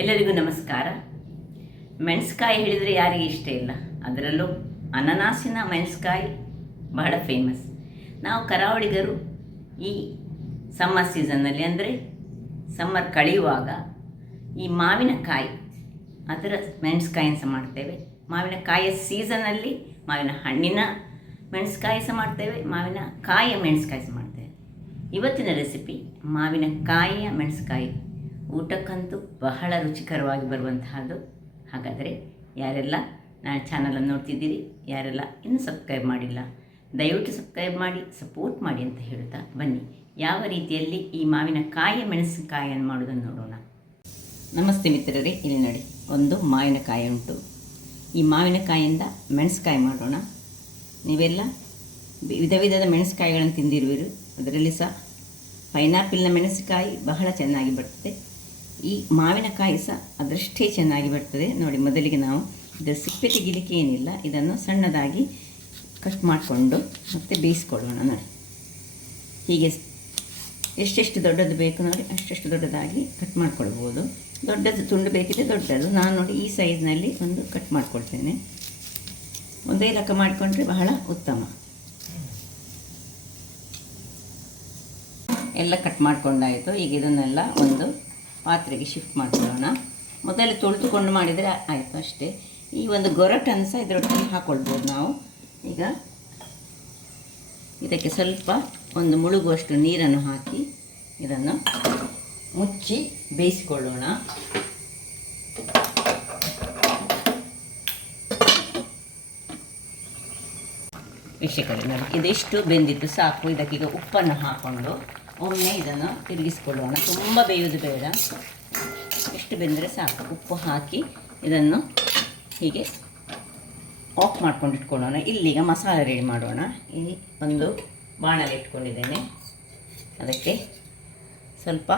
ಎಲ್ಲರಿಗೂ ನಮಸ್ಕಾರ. ಮೆಣಸ್ಕಾಯಿ ಹೇಳಿದರೆ ಯಾರಿಗೆ ಇಷ್ಟ ಇಲ್ಲ, ಅದರಲ್ಲೂ ಅನನಾಸಿನ ಮೆಣಸ್ಕಾಯಿ ಬಹಳ ಫೇಮಸ್. ನಾವು ಕರಾವಳಿಗರು ಈ ಸಮ್ಮರ್ ಸೀಸನ್ನಲ್ಲಿ, ಅಂದರೆ ಸಮ್ಮರ್ ಕಳೆಯುವಾಗ ಈ ಮಾವಿನಕಾಯಿ ಅದರ ಮೆಣಸ್ಕಾಯಿ ಸಹ ಮಾಡ್ತೇವೆ. ಮಾವಿನಕಾಯಿಯ ಸೀಸನಲ್ಲಿ ಮಾವಿನ ಹಣ್ಣಿನ ಮೆಣಸ್ಕಾಯಿ ಸಹ ಮಾಡ್ತೇವೆ, ಮಾವಿನ ಕಾಯಿಯ ಮೆಣಸ್ಕಾಯಿ ಸಹ ಮಾಡ್ತೇವೆ. ಇವತ್ತಿನ ರೆಸಿಪಿ ಮಾವಿನಕಾಯಿಯ ಮೆಣಸ್ಕಾಯಿ. ಊಟಕ್ಕಂತೂ ಬಹಳ ರುಚಿಕರವಾಗಿ ಬರುವಂತಹದ್ದು. ಹಾಗಾದರೆ ಯಾರೆಲ್ಲ ನನ್ನ ಚಾನಲನ್ನು ನೋಡ್ತಿದ್ದೀರಿ, ಯಾರೆಲ್ಲ ಇನ್ನೂ ಸಬ್ಸ್ಕ್ರೈಬ್ ಮಾಡಿಲ್ಲ, ದಯವಿಟ್ಟು ಸಬ್ಸ್ಕ್ರೈಬ್ ಮಾಡಿ ಸಪೋರ್ಟ್ ಮಾಡಿ ಅಂತ ಹೇಳ್ತಾ ಬನ್ನಿ ಯಾವ ರೀತಿಯಲ್ಲಿ ಈ ಮಾವಿನಕಾಯಿಯ ಮೆಣಸಿನಕಾಯಿಯನ್ನು ಮಾಡೋದನ್ನು ನೋಡೋಣ. ನಮಸ್ತೆ ಮಿತ್ರರೇ, ಇಲ್ಲಿ ನೋಡಿ ಒಂದು ಮಾವಿನಕಾಯಿ ಉಂಟು. ಈ ಮಾವಿನಕಾಯಿಯಿಂದ ಮೆಣಸ್ಕಾಯಿ ಮಾಡೋಣ. ನೀವೆಲ್ಲ ವಿಧ ವಿಧದ ಮೆಣಸ್ಕಾಯಿಗಳನ್ನು ತಿಂದಿರುವಿರು. ಅದರಲ್ಲಿ ಸಹ ಪೈನಾಪಿಲ್ನ ಮೆಣಸಿನಕಾಯಿ ಬಹಳ ಚೆನ್ನಾಗಿ ಬರ್ತದೆ. ಈ ಮಾವಿನಕಾಯಿ ಸಹ ಅದರಷ್ಟೇ ಚೆನ್ನಾಗಿ ಬರ್ತದೆ. ನೋಡಿ, ಮೊದಲಿಗೆ ನಾವು ಇದರ ಸಿಪ್ಪೆ ತೆಗಿಲಿಕ್ಕೆ ಏನಿಲ್ಲ, ಇದನ್ನು ಸಣ್ಣದಾಗಿ ಕಟ್ ಮಾಡಿಕೊಂಡು ಮತ್ತೆ ಬೇಯಿಸ್ಕೊಳ್ಳೋಣ. ನೋಡಿ, ಹೀಗೆ ಎಷ್ಟೆಷ್ಟು ದೊಡ್ಡದು ಬೇಕು ನೋಡಿ ಅಷ್ಟೆಷ್ಟು ದೊಡ್ಡದಾಗಿ ಕಟ್ ಮಾಡ್ಕೊಳ್ಬೋದು. ದೊಡ್ಡದು ತುಂಡು ಬೇಕಿದೆ ದೊಡ್ಡದು. ನಾನು ನೋಡಿ ಈ ಸೈಜ್ನಲ್ಲಿ ಒಂದು ಕಟ್ ಮಾಡ್ಕೊಳ್ತೇನೆ. ಒಂದೇ ಲೆಕ್ಕ ಮಾಡಿಕೊಂಡ್ರೆ ಬಹಳ ಉತ್ತಮ. ಎಲ್ಲ ಕಟ್ ಮಾಡ್ಕೊಂಡಾಯಿತು. ಈಗ ಇದನ್ನೆಲ್ಲ ಒಂದು ಪಾತ್ರೆಗೆ ಶಿಫ್ಟ್ ಮಾಡ್ಕೊಳ್ಳೋಣ. ಮೊದಲು ತೊಳೆದುಕೊಂಡು ಮಾಡಿದರೆ ಆಯಿತು ಅಷ್ಟೇ. ಈ ಒಂದು ಗೊರಟನ್ನು ಸಹ ಇದರೊಟ್ಟಿಗೆ ಹಾಕ್ಕೊಳ್ಬೋದು ನಾವು. ಈಗ ಇದಕ್ಕೆ ಸ್ವಲ್ಪ ಒಂದು ಮುಳುಗುವಷ್ಟು ನೀರನ್ನು ಹಾಕಿ ಇದನ್ನು ಮುಚ್ಚಿ ಬೇಯಿಸಿಕೊಳ್ಳೋಣ. ವೀಕ್ಷಕರೇ ನೋಡಿ, ಇದಿಷ್ಟು ಬೆಂದಿತ್ತು ಸಾಕು. ಇದಕ್ಕೀಗ ಉಪ್ಪನ್ನು ಹಾಕ್ಕೊಂಡು ಒಮ್ಮೆ ಇದನ್ನು ತಿರುಗಿಸ್ಕೊಳ್ಳೋಣ. ತುಂಬ ಬೇಯೋದು ಬೇಡ, ಎಷ್ಟು ಬೆಂದರೆ ಸಾಕು. ಉಪ್ಪು ಹಾಕಿ ಇದನ್ನು ಹೀಗೆ ಆಫ್ ಮಾಡ್ಕೊಂಡು ಇಟ್ಕೊಳ್ಳೋಣ. ಇಲ್ಲಿಗ ಮಸಾಲೆ ರೆಡಿ ಮಾಡೋಣ. ಈ ಒಂದು ಬಾಣಲೆ ಇಟ್ಕೊಂಡಿದ್ದೇನೆ, ಅದಕ್ಕೆ ಸ್ವಲ್ಪ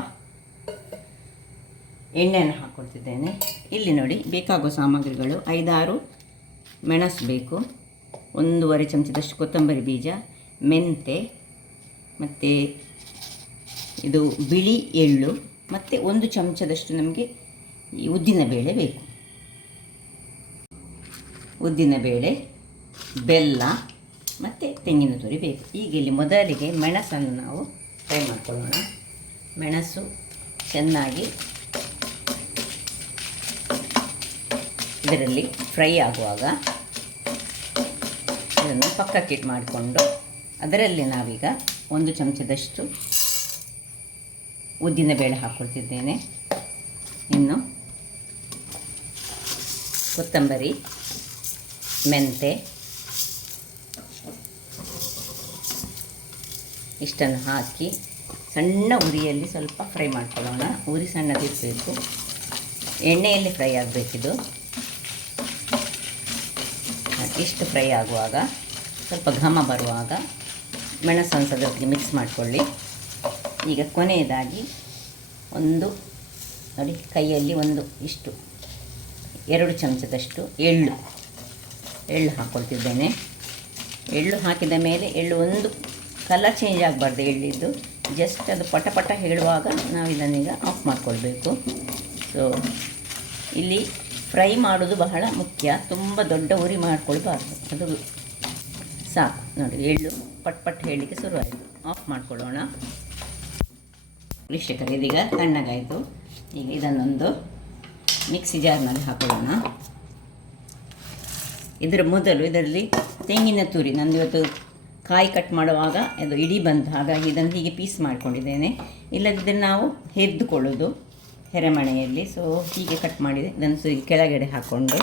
ಎಣ್ಣೆಯನ್ನು ಹಾಕ್ಕೊಳ್ತಿದ್ದೇನೆ. ಇಲ್ಲಿ ನೋಡಿ ಬೇಕಾಗುವ ಸಾಮಗ್ರಿಗಳು: 5-6 ಮೆಣಸು ಬೇಕು, 1/2 ಚಮಚದಷ್ಟು ಕೊತ್ತಂಬರಿ ಬೀಜ, ಮೆಂತೆ, ಮತ್ತು ಇದು ಬಿಳಿ ಎಳ್ಳು, ಮತ್ತು 1 ಚಮಚದಷ್ಟು ನಮಗೆ ಈ ಉದ್ದಿನಬೇಳೆ ಬೇಕು. ಉದ್ದಿನಬೇಳೆ, ಬೆಲ್ಲ ಮತ್ತು ತೆಂಗಿನ ತುರಿ ಬೇಕು. ಈಗ ಇಲ್ಲಿ ಮೊದಲಿಗೆ ಮೆಣಸನ್ನು ನಾವು ಫ್ರೈ ಮಾಡ್ಕೊಳ್ಳೋಣ. ಮೆಣಸು ಚೆನ್ನಾಗಿ ಇದರಲ್ಲಿ ಫ್ರೈ ಆಗುವಾಗ ಇದನ್ನು ಪಕ್ಕಕ್ಕೆ ಮಾಡಿಕೊಂಡು ಅದರಲ್ಲಿ ನಾವೀಗ 1 ಚಮಚದಷ್ಟು ಉದ್ದಿನಬೇಳೆ ಹಾಕ್ಕೊಳ್ತಿದ್ದೇನೆ. ಇನ್ನು ಕೊತ್ತಂಬರಿ, ಮೆಂತೆ ಇಷ್ಟನ್ನು ಹಾಕಿ ಸಣ್ಣ ಉರಿಯಲ್ಲಿ ಸ್ವಲ್ಪ ಫ್ರೈ ಮಾಡ್ಕೊಳ್ಳೋಣ. ಉರಿ ಸಣ್ಣದಿರಬೇಕು, ಎಣ್ಣೆಯಲ್ಲಿ ಫ್ರೈ ಆಗಬೇಕಿದು. ಇಷ್ಟು ಫ್ರೈ ಆಗುವಾಗ ಸ್ವಲ್ಪ ಘಮ ಬರುವಾಗ ಮೆಣಸನ್ನು ಅದರೊಟ್ಟಿಗೆ ಮಿಕ್ಸ್ ಮಾಡಿಕೊಳ್ಳಿ. ಈಗ ಕೊನೆಯದಾಗಿ ಒಂದು ನೋಡಿ ಕೈಯಲ್ಲಿ ಒಂದು ಇಷ್ಟು 2 ಚಮಚದಷ್ಟು ಎಳ್ಳು ಹಾಕ್ಕೊಳ್ತಿದ್ದೇನೆ. ಎಳ್ಳು ಹಾಕಿದ ಮೇಲೆ ಎಳ್ಳು ಒಂದು ಕಲರ್ ಚೇಂಜ್ ಆಗಬಾರ್ದು. ಎಳ್ಳಿದ್ದು ಜಸ್ಟ್ ಅದು ಪಟ ಹೇಳುವಾಗ ನಾವು ಇದನ್ನೀಗ ಆಫ್ ಮಾಡಿಕೊಳ್ಬೇಕು. ಸೊ ಇಲ್ಲಿ ಫ್ರೈ ಮಾಡೋದು ಬಹಳ ಮುಖ್ಯ. ತುಂಬ ದೊಡ್ಡ ಉರಿ ಮಾಡಿಕೊಳ್ಬಾರ್ದು, ಅದು ಸಾಕು. ನೋಡಿ, ಎಳ್ಳು ಪಟ್ ಹೇಳಲಿಕ್ಕೆ ಶುರುವಾಯಿತು. ಆಫ್ ಮಾಡಿಕೊಳ್ಳೋಣ. ವೀಕ್ಷಕರೇ, ಇದೀಗ ತಣ್ಣಗಾಯಿತು. ಈಗ ಇದನ್ನೊಂದು ಮಿಕ್ಸಿ ಜಾರ್ನಲ್ಲಿ ಹಾಕೊಳ್ಳೋಣ. ಇದರ ಮೊದಲು ಇದರಲ್ಲಿ ತೆಂಗಿನ ತುರಿ, ನಂದು ಇವತ್ತು ಕಾಯಿ ಕಟ್ ಮಾಡುವಾಗ ಅದು ಇಡೀ ಬಂತು, ಹಾಗಾಗಿ ಇದನ್ನು ಹೀಗೆ ಪೀಸ್ ಮಾಡಿಕೊಂಡಿದ್ದೇನೆ. ಇಲ್ಲದಿದ್ದರೆ ನಾವು ಹೆದ್ದುಕೊಳ್ಳೋದು ಹೆರೆಮಣೆಯಲ್ಲಿ. ಸೊ ಹೀಗೆ ಕಟ್ ಮಾಡಿದೆ. ಇದನ್ನು ಕೆಳಗಡೆ ಹಾಕ್ಕೊಂಡು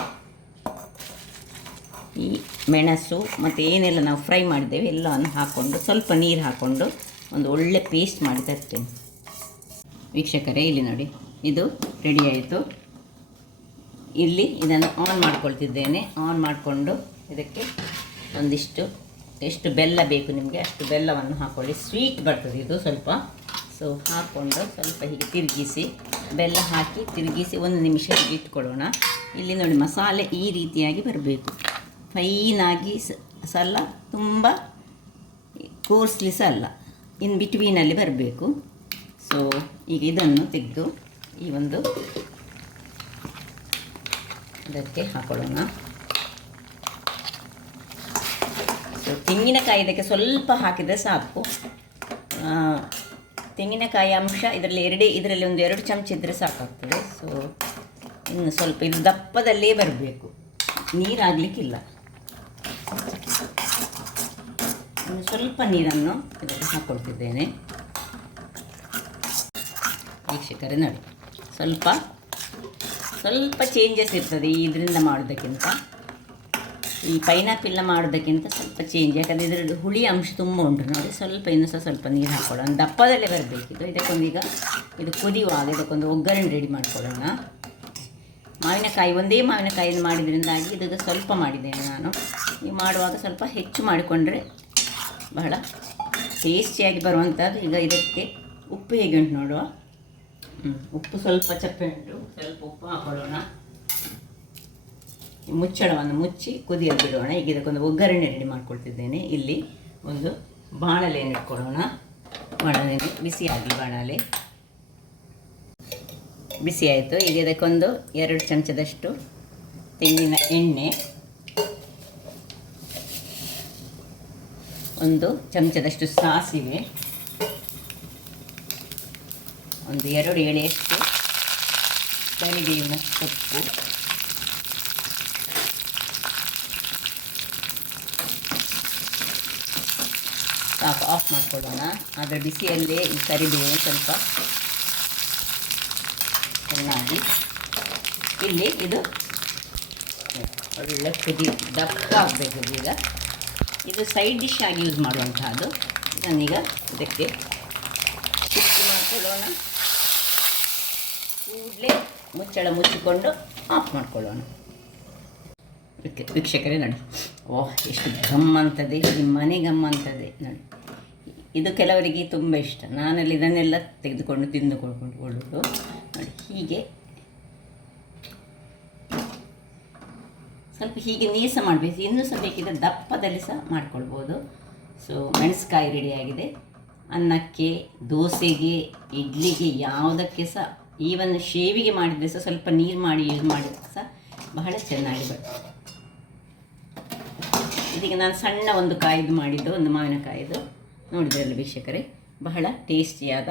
ಈ ಮೆಣಸು ಮತ್ತು ಏನೆಲ್ಲ ನಾವು ಫ್ರೈ ಮಾಡಿದ್ದೇವೆ ಎಲ್ಲವನ್ನು ಹಾಕ್ಕೊಂಡು ಸ್ವಲ್ಪ ನೀರು ಹಾಕ್ಕೊಂಡು ಒಂದು ಒಳ್ಳೆ ಪೇಸ್ಟ್ ಮಾಡಿ ತರ್ತೇನೆ. ವೀಕ್ಷಕರೇ, ಇಲ್ಲಿ ನೋಡಿ ಇದು ರೆಡಿ ಆಯಿತು. ಇಲ್ಲಿ ಇದನ್ನು ಆನ್ ಮಾಡ್ಕೊಳ್ತಿದ್ದೇನೆ. ಆನ್ ಮಾಡಿಕೊಂಡು ಇದಕ್ಕೆ ಒಂದಿಷ್ಟು ಎಷ್ಟು ಬೆಲ್ಲ ಬೇಕು ನಿಮಗೆ ಅಷ್ಟು ಬೆಲ್ಲವನ್ನು ಹಾಕ್ಕೊಳ್ಳಿ. ಸ್ವೀಟ್ ಬರ್ತದೆ ಇದು ಸ್ವಲ್ಪ. ಸೊ ಹಾಕ್ಕೊಂಡು ಸ್ವಲ್ಪ ಹೀಗೆ ತಿರುಗಿಸಿ, ಬೆಲ್ಲ ಹಾಕಿ ತಿರುಗಿಸಿ 1 ನಿಮಿಷ ಇಟ್ಕೊಳ್ಳೋಣ. ಇಲ್ಲಿ ನೋಡಿ ಮಸಾಲೆ ಈ ರೀತಿಯಾಗಿ ಬರಬೇಕು. ಫೈನಾಗಿ ಸಲ್ಲ, ತುಂಬ ಕೋರ್ಸ್ಲಿ ಸಹ ಅಲ್ಲ, ಇನ್ ಬಿಟ್ವೀನಲ್ಲಿ ಬರಬೇಕು. ಸೊ ಈಗ ಇದನ್ನು ತೆಗೆದು ಈ ಒಂದು ಇದಕ್ಕೆ ಹಾಕೊಳ್ಳೋಣ. ಸೊ ತೆಂಗಿನಕಾಯಿ ಇದಕ್ಕೆ ಸ್ವಲ್ಪ ಹಾಕಿದರೆ ಸಾಕು. ತೆಂಗಿನಕಾಯಿ ಅಂಶ ಇದರಲ್ಲಿ ಒಂದು 2 ಚಮಚ ಇದ್ದರೆ ಸಾಕಾಗ್ತದೆ. ಸೊ ಇನ್ನು ಸ್ವಲ್ಪ ಇದು ದಪ್ಪದಲ್ಲೇ ಬರಬೇಕು, ನೀರಾಗಲಿಕ್ಕಿಲ್ಲ. ಇನ್ನು ಸ್ವಲ್ಪ ನೀರನ್ನು ಇದಕ್ಕೆ ಹಾಕ್ಕೊಳ್ತಿದ್ದೇನೆ. ವೀಕ್ಷಕರೇ ನೋಡಿ, ಸ್ವಲ್ಪ ಚೇಂಜಸ್ ಇರ್ತದೆ ಇದರಿಂದ ಮಾಡೋದಕ್ಕಿಂತ. ಈ ಪೈನಾಪಿಲ್ನ ಮಾಡೋದಕ್ಕಿಂತ ಸ್ವಲ್ಪ ಚೇಂಜ್, ಯಾಕಂದರೆ ಇದರಲ್ಲಿ ಹುಳಿ ಅಂಶ ತುಂಬ ಉಂಟು ನೋಡಿ. ಇನ್ನೂ ಸ್ವಲ್ಪ ನೀರು ಹಾಕ್ಕೊಳ್ಳೋಣ, ದಪ್ಪದಲ್ಲೇ ಬರಬೇಕಿದ್ದು. ಇದಕ್ಕೊಂದೀಗ ಇದು ಕುದಿಯುವಾಗ ಇದಕ್ಕೊಂದು ಒಗ್ಗರಣೆ ರೆಡಿ ಮಾಡ್ಕೊಳ್ಳೋಣ. ಒಂದೇ ಮಾವಿನಕಾಯಿಯನ್ನು ಮಾಡಿದ್ರಿಂದಾಗಿ ಇದಕ್ಕೆ ಸ್ವಲ್ಪ ಮಾಡಿದ್ದೇನೆ ನಾನು. ನೀವು ಮಾಡುವಾಗ ಸ್ವಲ್ಪ ಹೆಚ್ಚು ಮಾಡಿಕೊಂಡ್ರೆ ಬಹಳ ಟೇಸ್ಟಿಯಾಗಿ ಬರುವಂಥದ್ದು. ಈಗ ಇದಕ್ಕೆ ಉಪ್ಪು ಹೇಗೆ ಉಂಟು ನೋಡುವ. ಉಪ್ಪು ಸ್ವಲ್ಪ ಚಪ್ಪೆ ಉಂಟು, ಸ್ವಲ್ಪ ಉಪ್ಪು ಹಾಕೊಳ್ಳೋಣ. ಮುಚ್ಚಳವನ್ನು ಮುಚ್ಚಿ ಕುದಿಯಲು ಬಿಡೋಣ. ಈಗ ಇದಕ್ಕೊಂದು ಒಗ್ಗರಣೆ ರೆಡಿ ಮಾಡ್ಕೊಳ್ತಿದ್ದೇನೆ. ಇಲ್ಲಿ ಒಂದು ಬಾಣಲೆಯನ್ನು ಇಟ್ಕೊಳ್ಳೋಣ. ಬಾಣಲೆ ಬಿಸಿಯಾಗಲಿ. ಬಾಣಲೆ ಬಿಸಿ ಆಯಿತು. ಈಗ ಇದಕ್ಕೊಂದು 2 ಚಮಚದಷ್ಟು ತೆಂಗಿನ ಎಣ್ಣೆ, 1 ಚಮಚದಷ್ಟು ಸಾಸಿವೆ, ಒಂದು 2 ಎಳೆಯಷ್ಟು ಕರಿಬೇವಿನ ಸೊಪ್ಪು, ಸಾಕು. ಆಫ್ ಮಾಡ್ಕೊಳ್ಳೋಣ. ಅದರ ಬಿಸಿಯಲ್ಲೇ ಈ ಕರಿಬೇವು ಸ್ವಲ್ಪ ಚೆನ್ನಾಗಿ ಇಲ್ಲಿ ಇದು ಒಳ್ಳೆ ದಪ್ಪ ಆಗಬೇಕು. ಈಗ ಇದು ಸೈಡ್ ಡಿಶ್ ಆಗಿ ಯೂಸ್ ಮಾಡುವಂತಹದ್ದು. ನಾನೀಗ ಇದಕ್ಕೆ ಶಿಫ್ಟ್ ಮಾಡ್ಕೊಳ್ಳೋಣ. ಕೂಡಲೇ ಮುಚ್ಚಳ ಮುಚ್ಚಿಕೊಂಡು ಆಫ್ ಮಾಡ್ಕೊಳ್ಳೋಣ. ವೀಕ್ಷಕರೇ ನೋಡಿ, ಓಹ್ ಎಷ್ಟು ಗಮ್ಮಂತದೆ, ಈ ಮನೆ ಗಮ್ಮಂತದೆ ನೋಡಿ. ಇದು ಕೆಲವರಿಗೆ ತುಂಬ ಇಷ್ಟ. ನಾನಲ್ಲಿ ಇದನ್ನೆಲ್ಲ ತೆಗೆದುಕೊಂಡು ತಿಂದುಕೊಳ್ಳೋದು ನೋಡಿ. ಹೀಗೆ ಸ್ವಲ್ಪ ಹೀಗೆ ನೀರು ಸಹ ಮಾಡಬೇಕು. ಇನ್ನೂ ಸಹ ಬೇಕಿದ್ರೆ ದಪ್ಪದಲ್ಲಿ ಸಹ ಮಾಡ್ಕೊಳ್ಬೋದು. ಸೊ ಮೆಣಸ್ಕಾಯಿ ರೆಡಿಯಾಗಿದೆ. ಅನ್ನಕ್ಕೆ, ದೋಸೆಗೆ, ಇಡ್ಲಿಗೆ, ಯಾವುದಕ್ಕೆ ಸಹ, ಈವನ್ ಶೇವಿಗೆ ಮಾಡಿದರೆ ಸಹ ಸ್ವಲ್ಪ ನೀರು ಮಾಡಿ ಯೂಸ್ ಮಾಡಿದ್ರೆ ಸಹ ಬಹಳ ಚೆನ್ನಾಗಿ ಬರ್ತದೆ. ಇದೀಗ ನಾನು ಸಣ್ಣ ಒಂದು ಕಾಯಿದು ಮಾಡಿದ್ದು, ಒಂದು ಮಾವಿನಕಾಯಿದು ನೋಡಿದ್ರಲ್ಲ ವೀಕ್ಷಕರೇ, ಬಹಳ ಟೇಸ್ಟಿಯಾದ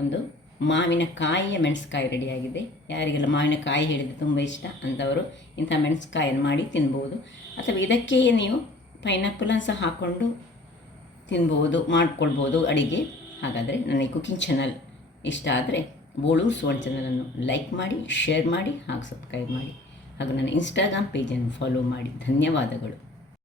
ಒಂದು ಮಾವಿನಕಾಯಿಯ ಮೆಣಸ್ಕಾಯಿ ರೆಡಿಯಾಗಿದೆ. ಯಾರಿಗೆಲ್ಲ ಮಾವಿನಕಾಯಿ ಹೇಳಿದರೆ ತುಂಬ ಇಷ್ಟ ಅಂಥವರು ಇಂಥ ಮೆಣಸ್ಕಾಯನ್ನು ಮಾಡಿ ತಿನ್ಬೋದು. ಅಥವಾ ಇದಕ್ಕೆ ನೀವು ಪೈನಾಪಲನ್ನು ಸಹ ಹಾಕ್ಕೊಂಡು ಮಾಡ್ಕೊಳ್ಬೋದು ಅಡಿಗೆ. ಹಾಗಾದರೆ ನನ್ನ ಈ ಕುಕಿಂಗ್ ಚಾನಲ್ ಇಷ್ಟ ಆದರೆ ಬೋಳೂರು ಸುವರ್ಣ ಚಾನಲನ್ನು ಲೈಕ್ ಮಾಡಿ, ಶೇರ್ ಮಾಡಿ, ಹಾಗೂ ಸಬ್ಸ್ಕ್ರೈಬ್ ಮಾಡಿ, ಹಾಗೂ ನನ್ನ ಇನ್ಸ್ಟಾಗ್ರಾಮ್ ಪೇಜನ್ನು ಫಾಲೋ ಮಾಡಿ. ಧನ್ಯವಾದಗಳು.